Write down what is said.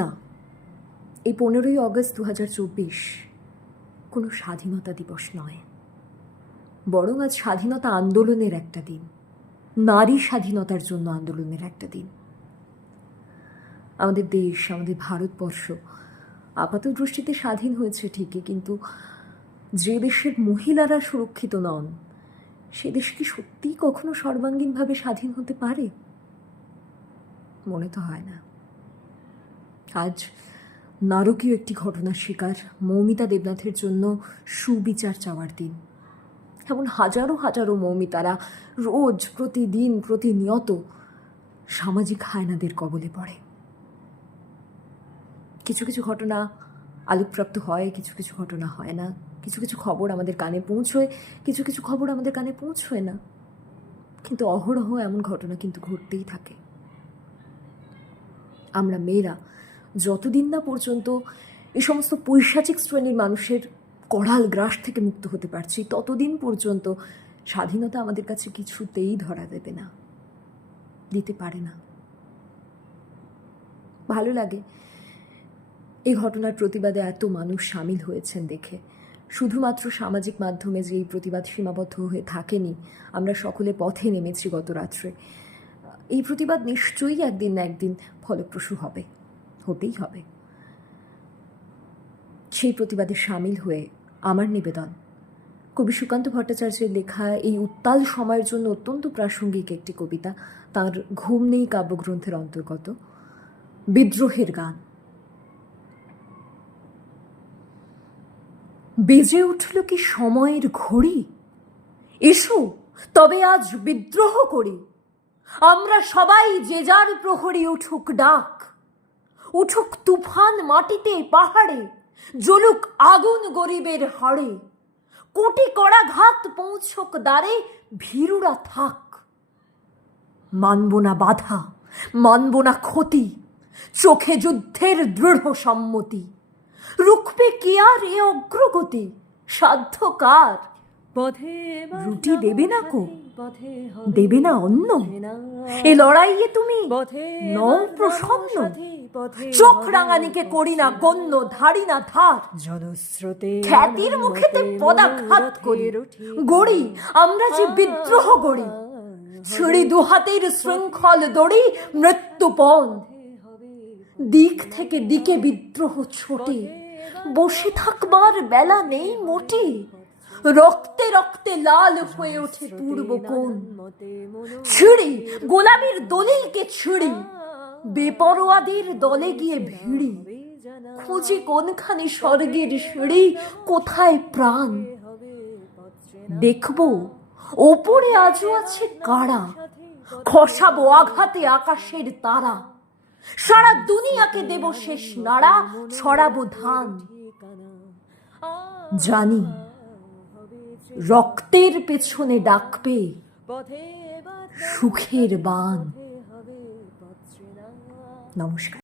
না, এই 15ই অগস্ট 2024 কোনো স্বাধীনতা দিবস নয়, বরং আজ স্বাধীনতা আন্দোলনের একটা দিন, নারী স্বাধীনতার জন্য আন্দোলনের একটা দিন। আমাদের দেশ, আমাদের ভারতবর্ষ আপাত দৃষ্টিতে স্বাধীন হয়েছে ঠিকই, কিন্তু যে দেশের মহিলারা সুরক্ষিত নন সে দেশ কি সত্যিই কখনো সর্বাঙ্গীনভাবে স্বাধীন হতে পারে? মনে তো হয় না। আজ নারকীয় একটি ঘটনার শিকার মৌমিতা দেবনাথের জন্য সুবিচার চাওয়ার দিন। এমন হাজারো হাজারো মৌমিতারা রোজ, প্রতিদিন, প্রতিনিয়ত সামাজিক হায়নাদের কবলে পড়ে। কিছু কিছু ঘটনা আলোকপ্রাপ্ত হয়, কিছু কিছু ঘটনা হয় না, কিছু কিছু খবর আমাদের কানে পৌঁছয়, কিছু কিছু খবর আমাদের কানে পৌঁছয় না, কিন্তু অহরহ এমন ঘটনা কিন্তু ঘটতেই থাকে। আমরা মেয়েরা যতদিন না পর্যন্ত এই সমস্ত পৈশাচিক শ্রেণীর মানুষের করাল গ্রাস থেকে মুক্ত হতে পারছি, ততদিন পর্যন্ত স্বাধীনতা আমাদের কাছে কিছুতেই ধরা দেবে না, দিতে পারে না। ভালো লাগে এই ঘটনার প্রতিবাদে এত মানুষ সামিল হয়েছেন দেখে। শুধুমাত্র সামাজিক মাধ্যমে যে এই প্রতিবাদ সীমাবদ্ধ হয়ে থাকেনি, আমরা সকলে পথে নেমেছি গত রাত্রে। এই প্রতিবাদ নিশ্চয়ই একদিন না একদিন ফলপ্রসূ হবে, হতেই হবে। সেই প্রতিবাদে সামিল হয়ে আমার নিবেদন কবি সুকান্ত ভট্টাচার্যের লেখা এই উত্তাল সময়ের জন্য অত্যন্ত প্রাসঙ্গিক একটি কবিতা, তাঁর ঘুম নেই কাব্যগ্রন্থের অন্তর্গত বিদ্রোহের গান। বেজে উঠল কি সময়ের ঘড়ি, এসো তবে আজ বিদ্রোহ করি। আমরা সবাই যে যার প্রহরী উঠুক ডাক, উঠুক তুফান মাটিতে পাহাড়ে, জ্বলুক আগুন গরিবের হাড়ে। কোটি কড়া ঘাত পৌঁছক দ্বারে, ভীরুরা থাক। মানব না বাধা, মানব না ক্ষতি, চোখে যুদ্ধের দৃঢ় সম্মতি। রুখবে কি আর এ অগ্রগতি, সাধ্য কার? রুটি দেবে না কো, দেবে না অন্ন, এ লড়াইয়ে তুমি নও প্রসন্ন। চোখ রাঙানিকে করি না গণ্য, ধারি না ধার। জনস্রোতে খ্যাতির মুখেতে পদাঘাত করি, গড়ি আমরা যে বিদ্রোহ গড়ি। ছিঁড়ি দুহাতের শৃঙ্খল দড়ি, মৃত্যুপণ। দিক থেকে দিকে বিদ্রোহ ছোটে, বসে থাকবার বেলা নেই মোটে। রক্তে রক্তে লাল হয়ে ওঠে পূর্ব কোণ। ছিঁড়ি গোলামীর দলিলকে, ছিঁড়ি বেপরোয়াদের দলে গিয়ে ভিড়ি। খুঁজি কোনখানে স্বর্গের সিঁড়ি, কোথায় প্রাণ। দেখব ওপরে আজও আছে কারা, খসাবো আঘাতে আকাশের তারা। সারা দুনিয়াকে দেব শেষ নাড়া, ছড়াবো ধান। জানি রক্তের পেছনে ডাকবে সুখের বান। নমস্কার।